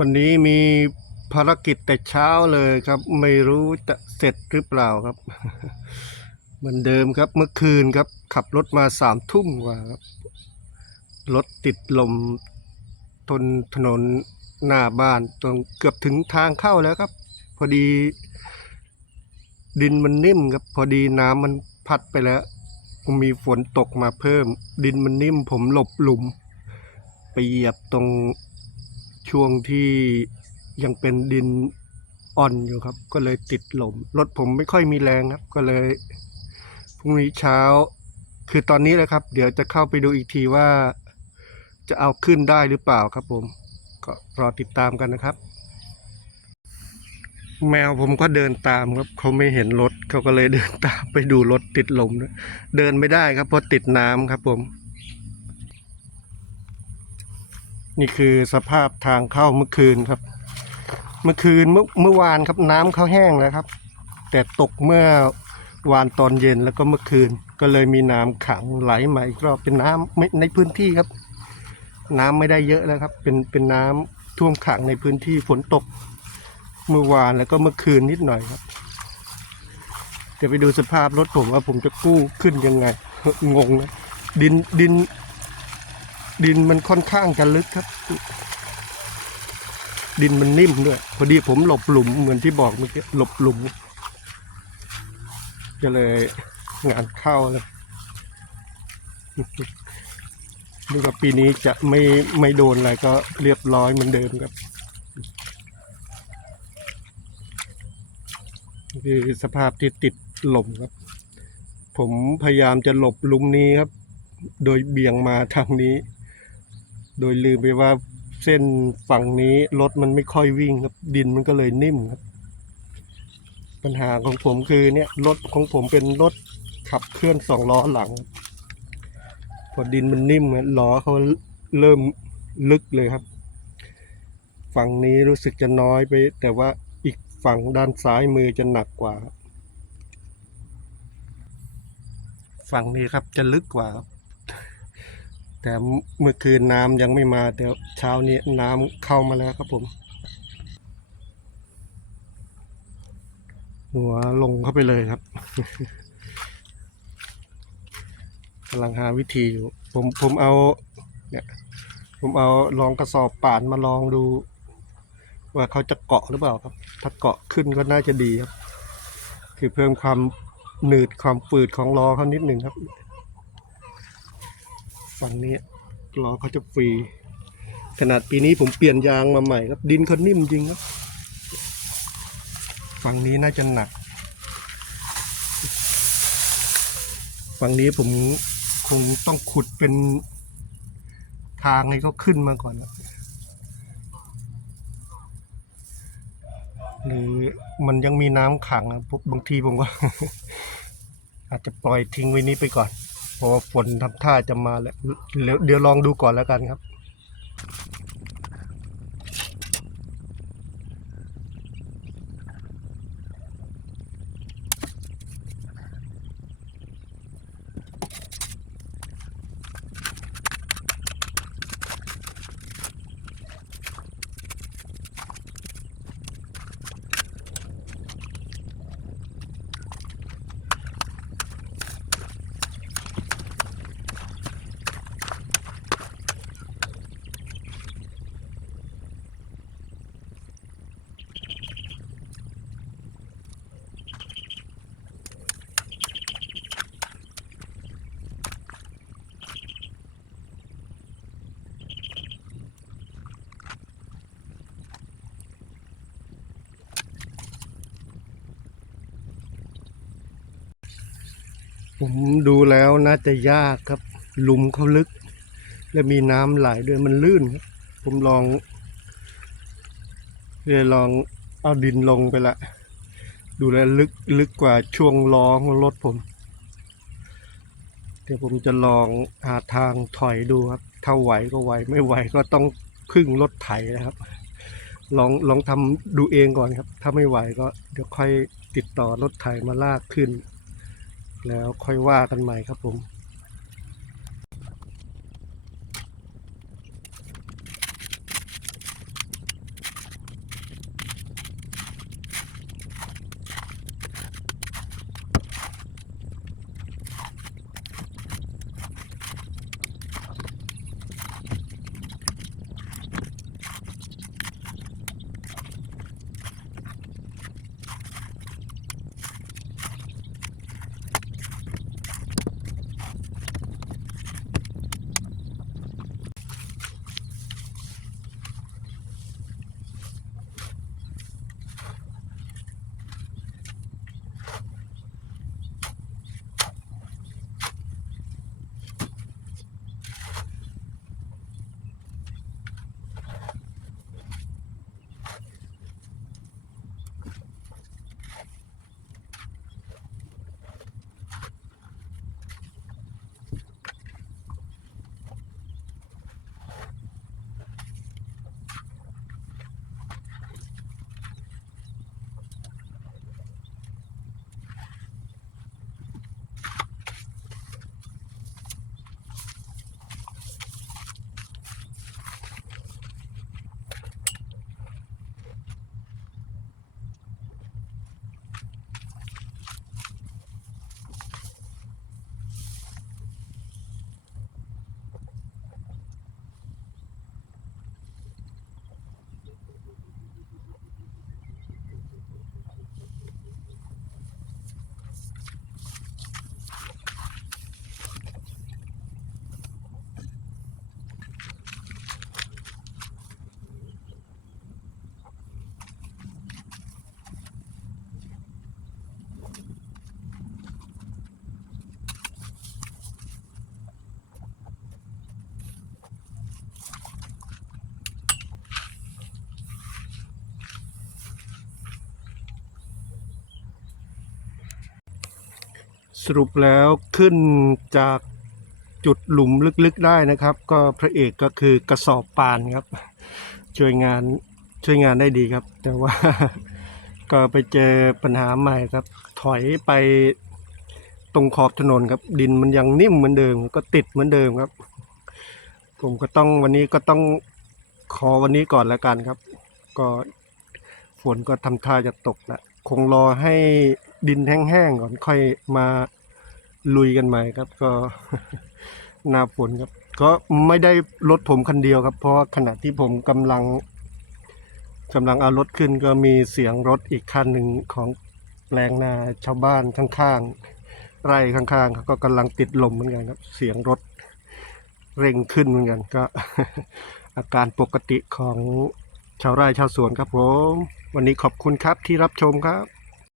วันนี้มี ภารกิจแต่เช้าเลยครับ ไม่รู้จะเสร็จหรือเปล่าครับ เหมือนเดิมครับเมื่อคืนครับ ขับรถมาสามทุ่มกว่าครับรถติดลมทนถนนหน้าบ้านตรงเกือบถึงทางเข้าแล้วครับ พอดี ดินมันนิ่มครับ พอดีน้ำมันพัดไปแล้ว มีฝนตกมาเพิ่ม ดินมันนิ่ม ผมหลบหลุม ไปเหยียบตรงช่วงที่ ยังเป็นดินอ่อนอยู่ครับ ก็เลยติดลมรถผมไม่ค่อยมีแรงครับ ก็เลยพรุ่งนี้เช้า คือตอนนี้แหละครับ เดี๋ยวจะเข้าไปดูอีกทีว่า จะเอาขึ้นได้หรือเปล่าครับ ผม ก็รอติดตามกันนะครับ แมวผมก็เดินตามครับเขาไม่เห็นรถเขาก็เลยเดินตามไปดูรถติดลมเดินไม่ได้ครับเพราะติดน้ำครับ ผม นี่คือสภาพทางเข้าเมื่อคืนครับ เมื่อคืนเมื่อเมื่อวานครับน้ำเขาแห้งแล้วครับ แต่ตกเมื่อวานตอนเย็นแล้วก็เมื่อคืน ก็เลยมีน้ำขังไหลมาอีกรอบเป็นน้ำในพื้นที่ครับ น้ำไม่ได้เยอะแล้วครับ เป็นเป็นน้ำท่วมขังในพื้นที่ฝนตกเมื่อวานแล้วก็เมื่อคืนนิดหน่อยครับเดี๋ยวไปดูสภาพรถผมว่าผมจะกู้ขึ้นยังไง งงนะดินดิน ดินมันค่อนข้างจะลึกครับ ดินมันนิ่มด้วย พอดีผมหลบหลุมเหมือนที่บอกเมื่อกี้หลบหลุมก็เลยงานเข้าเลยนี่ก็ปีนี้จะไม่ไม่โดนอะไรก็เรียบร้อยเหมือนเดิมครับคือสภาพที่ติดหลมครับ ผมพยายามจะหลบหลุมนี้ครับ โดยเบี่ยงมาทางนี้ โดยลืมไปว่า เส้นฝั่งนี้รถมันไม่ค่อยวิ่งครับ ดินมันก็เลยนิ่มครับ ปัญหาของผมคือเนี่ยรถของผมเป็นรถขับเคลื่อนสองล้อหลัง พอดินมันนิ่มล้อเขาเริ่มลึกเลยครับ ฝั่งนี้รู้สึกจะน้อยไป แต่ว่าอีกฝั่งด้านซ้ายมือจะหนักกว่า ฝั่งนี้ครับจะลึกกว่าครับ แต่เมื่อคืนน้ำยังไม่มาแต่เช้านี้น้ำเข้ามาแล้วครับผม หัวลงเข้าไปเลยครับกำลังหาวิธีอยู่ ผมผมเอาเนี่ยผมเอาลองกระสอบป่านมาลองดู ว่าเขาจะเกาะหรือเปล่าครับ ถ้าเกาะขึ้นก็น่าจะดีครับ คือเพิ่มความหนืดความฝืดของล้อเขานิดหนึ่งครับ ฝั่งนี้ล้อเขาจะฟรี ขนาดปีนี้ผมเปลี่ยนยางมาใหม่ครับ ดินเขานิ่มจริงครับ ฝั่งนี้น่าจะหนัก ฝั่งนี้ผมคงต้องขุดเป็นทางให้เขาขึ้นมาก่อนหรือมันยังมีน้ำขังอะปุ๊บบางทีผมก็ อาจจะปล่อยทิ้งไว้นี้ไปก่อน เพราะว่าฝนทำท่าจะมาแล้วเดี๋ยวเดี๋ยวลองดูก่อนแล้วกันครับ ผมดูแล้วน่าจะยากครับ หลุมเขาลึก และมีน้ำไหลด้วยมันลื่นครับ ผมลองเลยลองเอาดินลงไปละ ดูแลวลึกลึกกว่าช่วงล้อของรถผม เดี๋ยวผมจะลองหาทางถอยดูครับ ถ้าไหวก็ไหว ไม่ไหวก็ต้องพึ่งรถไถนะครับ ลองลองทำดูเองก่อนครับ ถ้าไม่ไหวก็เดี๋ยวค่อยติดต่อรถไถมาลากขึ้น แล้วค่อยว่ากันใหม่ครับผม สรุปแล้วขึ้นจากจุดหลุมลึกๆได้นะครับ ก็พระเอกก็คือกระสอบปานครับ ช่วยงานช่วยงานได้ดีครับ แต่ว่าก็ไปเจอปัญหาใหม่ครับ ถอยไปตรงขอบถนนครับ ดินมันยังนิ่มเหมือนเดิม ก็ติดเหมือนเดิมครับ ผมก็ต้องวันนี้ก็ต้องขอวันนี้ก่อนแล้วกันครับ ก็ฝนก็ทำท่าจะตกแล้วคงรอให้ดินแห้งๆก่อนค่อยมา ลุยกันใหม่ครับ ก็หน้าฝนครับ ก็ไม่ได้รถผมคันเดียวครับ เพราะขณะที่ผมกำลังกำลังเอารถขึ้นก็มีเสียงรถอีกคันหนึ่งของแปลงนาชาวบ้านข้างๆ ไร่ข้างๆก็กำลังติดลมเหมือนกันครับ เสียงรถเร่งขึ้นเหมือนกันก็ อาการปกติของชาวไร่ชาวสวนครับผม วันนี้ขอบคุณครับที่รับชมครับ